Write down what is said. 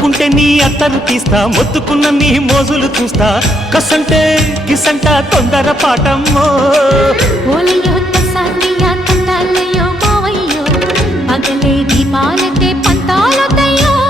మొత్తుకుంటే నీ అత్తరు తీస్తా, మొత్తుకున్న నీ మోజులు చూస్తా. కసంటే కిసంట తొందర పాటమ్మో. ఓలయ్యో తసానియా తండాలయ్యో మావయ్యో పగలే దీపాల